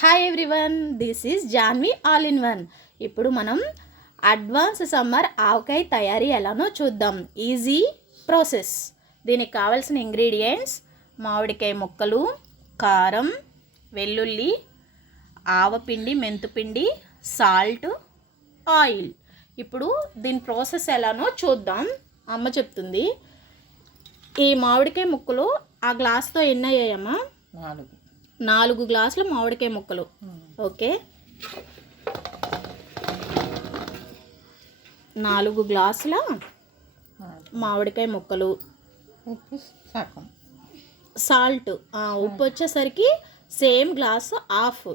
Hi everyone, this is Janvi all in one. ఇప్పుడు మనం advance summer avakaya తయారీ ఎలానో చూద్దాం. Easy process. దీనికి కావాల్సిన ఇంగ్రీడియంట్స్: మామిడికాయ ముక్కలు, కారం, వెల్లుల్లి, ఆవపిండి, మెంతుపిండి, సాల్ట్, ఆయిల్. ఇప్పుడు దీని ప్రాసెస్ ఎలానో చూద్దాం. అమ్మ చెప్తుంది. ఈ మామిడికాయ ముక్కలు ఆ గ్లాస్తో ఎన్ని అయ్యాయమ్మా? 4 గ్లాసుల మామిడికాయ ముక్కలు. ఓకే, 4 గ్లాసుల మామిడికాయ ముక్కలు. ఉప్పు సగం, సాల్ట్ ఉప్పు వచ్చేసరికి సేమ్ గ్లాసు హాఫ్.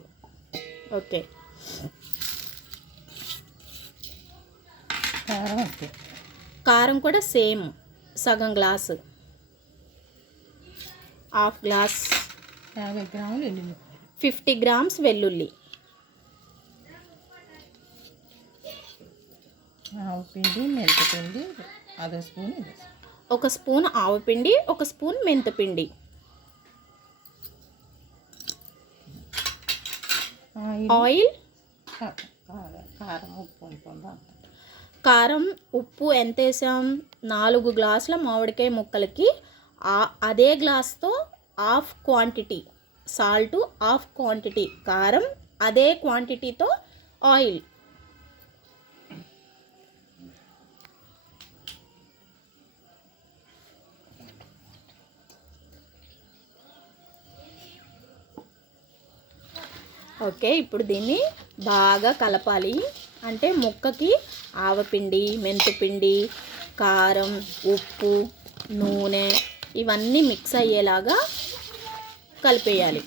ఓకే, కారం కూడా సేమ్ సగం గ్లాసు, హాఫ్ గ్లాస్. 50 గ్రాములు వెల్లుల్లి, 50 గ్రామ్స్ వెల్లుల్లి, ఆవపిండి, మెంతిపిండి అదో స్పూన్, ఒక స్పూన్ ఆవపిండి, ఒక స్పూన్ మెంతిపిండి, ఆయిల్, కారం, ఉప్పు ఉంటుంది. కారం ఉప్పు ఎంత వేసాం? 4 గ్లాసుల మామిడికాయ ముక్కలకి అదే గ్లాస్తో half quantity salt, half quantity కారం, అదే క్వాంటిటీతో ఆయిల్. ఓకే, ఇప్పుడు దీన్ని బాగా కలపాలి. అంటే ముక్కకి ఆవపిండి, మెంతిపిండి, కారం, ఉప్పు, నూనె ఇవన్నీ మిక్స్ అయ్యేలాగా కలిపేయాలి.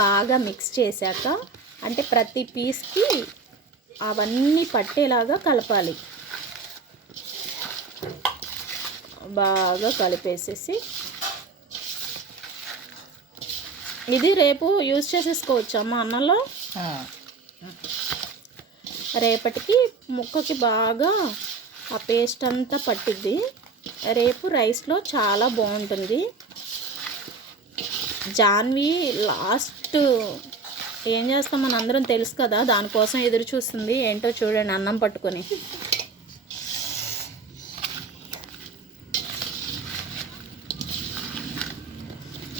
బాగా మిక్స్ చేశాక అంటే ప్రతి పీస్కి అవన్నీ పట్టేలాగా కలపాలి. బాగా కలిపేసేసి ఇది రేపు యూజ్ చేసేసుకోవచ్చు అమ్మ అన్నంలో. రేపటికి ముక్కకి బాగా ఆ పేస్ట్ అంతా పట్టిద్ది. రేపు రైస్లో చాలా బాగుంటుంది. జాన్వి లాస్ట్ ఏం చేస్తాం మన అందరం తెలుసు కదా, దానికోసం ఎదురు చూస్తుంది. ఏంటో చూడండి, అన్నం పట్టుకొని.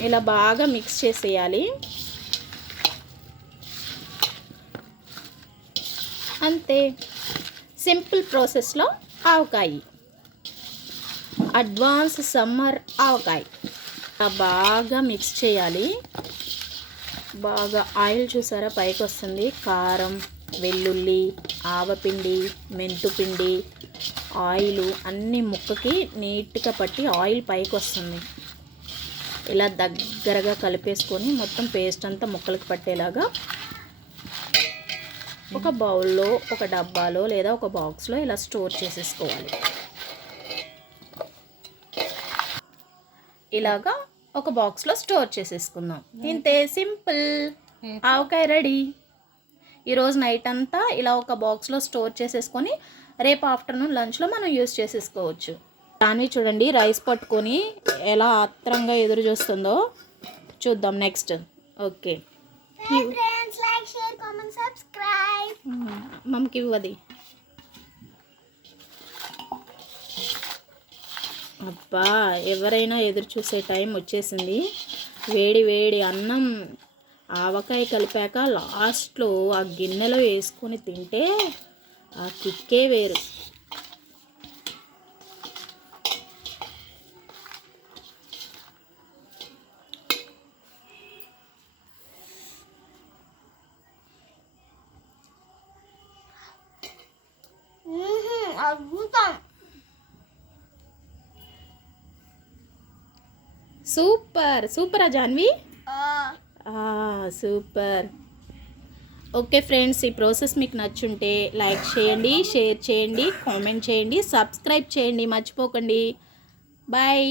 ఇలా బాగా మిక్స్ చేసేయాలి. అంతే, సింపుల్ ప్రాసెస్లో ఆవకాయ, అడ్వాన్స్ సమ్మర్ ఆవకాయ. బాగా మిక్స్ చేయాలి. బాగా ఆయిల్ చూసారా పైకి వస్తుంది. కారం, వెల్లుల్లి, ఆవపిండి, మెంతుపిండి, ఆయిల్ అన్నీ ముక్కకి నీట్గా పట్టి ఆయిల్ పైకి వస్తుంది. ఇలా దగ్గరగా కలిపేసుకొని మొత్తం పేస్ట్ అంతా ముక్కలకి పట్టేలాగా ఒక బౌల్లో, ఒక డబ్బాలో లేదా ఒక బాక్స్లో ఇలా స్టోర్ చేసేసుకోవాలి. ఇలాగా ఒక బాక్స్లో స్టోర్ చేసేసుకుందాం. ఇంతే, సింపుల్ ఆవకాయ రెడీ. ఈరోజు నైట్ అంతా ఇలా ఒక బాక్స్లో స్టోర్ చేసేసుకొని రేపు ఆఫ్టర్నూన్ లంచ్లో మనం యూస్ చేసేసుకోవచ్చు. దాన్ని చూడండి, రైస్ పట్టుకొని ఎలా ఆత్రంగా ఎదురు చూస్తుందో చూద్దాం నెక్స్ట్. ఓకే, మమ్మకి ఇవ్వది. అబ్బా, ఎవరైనా ఎదురు చూసే టైం వచ్చేసింది. వేడి వేడి అన్నం ఆవకాయ కలిపాక లాస్ట్లో ఆ గిన్నెలో వేసుకొని తింటే ఆ కిక్కే వేరు. సూపర్ సూపరా జాన్వి? సూపర్. ఓకే ఫ్రెండ్స్, ఈ ప్రాసెస్ మీకు నచ్చుంటే లైక్ చేయండి, షేర్ చేయండి, కామెంట్ చేయండి, సబ్స్క్రైబ్ చేయండి, మర్చిపోకండి. బాయ్.